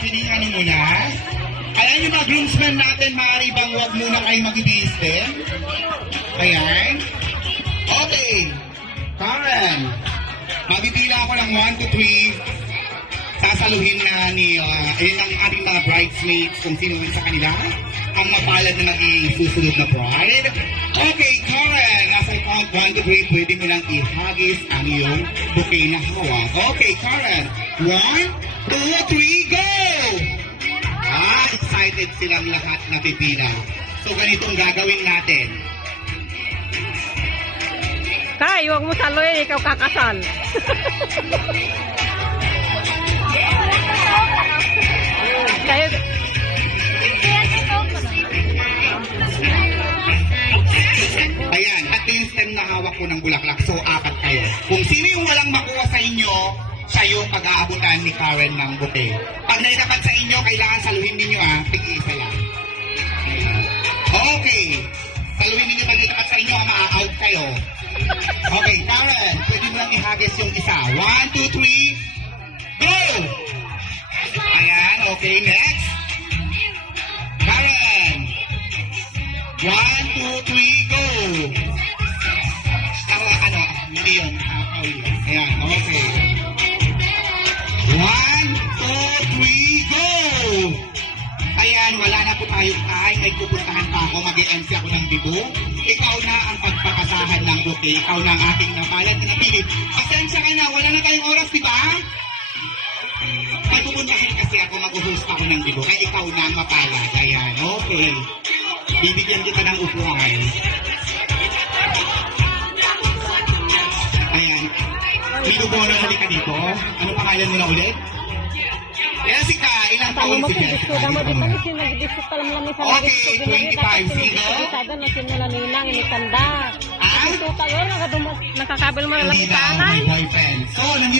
Piling ano muna? Ayan yung mga groomsmen natin, maaari bang huwag muna kayo mag-ibis din? Ayan. Okay. Karen. Mabibila ako ng 1 to 3. Sasaluhin na ni, ayun ang ating mga bridesmaids kung sino sa kanila ang mapalad na maging susunod na bride. Okay, Karen, as I count 1 to 3, pwede mo lang ihagis ang iyong bouquet na hawak. Okay, Karen, 1, 2, 3, go! Excited silang lahat na pipila. So, ganitong gagawin natin. Kay, huwag mo saluhin, ikaw kakasal. Kayo, Ayan, at yung stem na hawak ko ng bulaklak. So, 4 kayo. Kung sino yung walang makuha sa inyo, siya yung pag-aabutan ni Karen ng bouquet. Pag naitapat sa inyo, kailangan saluhin ninyo tig-isa lang. Okay. Saluhin ninyo pag naitapat sa inyo, ma-out kayo. Okay, Karen, pwede mo lang ihagis yung isa. 1, 2, 3, go! Ayan, okay, next. Karen. 1, 2, 3, go! Hindi yun. Ayan, okay. 1, 2, 3, go! Ayan, wala na po tayong kain. May pupuntahan pa ako. Mag-e-MC ako ng dibo. Ikaw na ang pagpakasahan ng bouquet. Ikaw na ang aking napalad na napili. Pasensya ka na. Wala na tayong oras, di ba? May pupuntahan kasi ako. Mag-host ako ng dibo. Kaya ikaw na ang mapalad. Ayan, okay. Bibigyan kita ng upuan. Ayan. Lino Bono, halika dito. Ano pangalan mo na ulit? Jessica, ilang taon si Jessica? Okay, 25. Sino? nakakabal mo na lang Hindi na, may boyfriend. So, nandito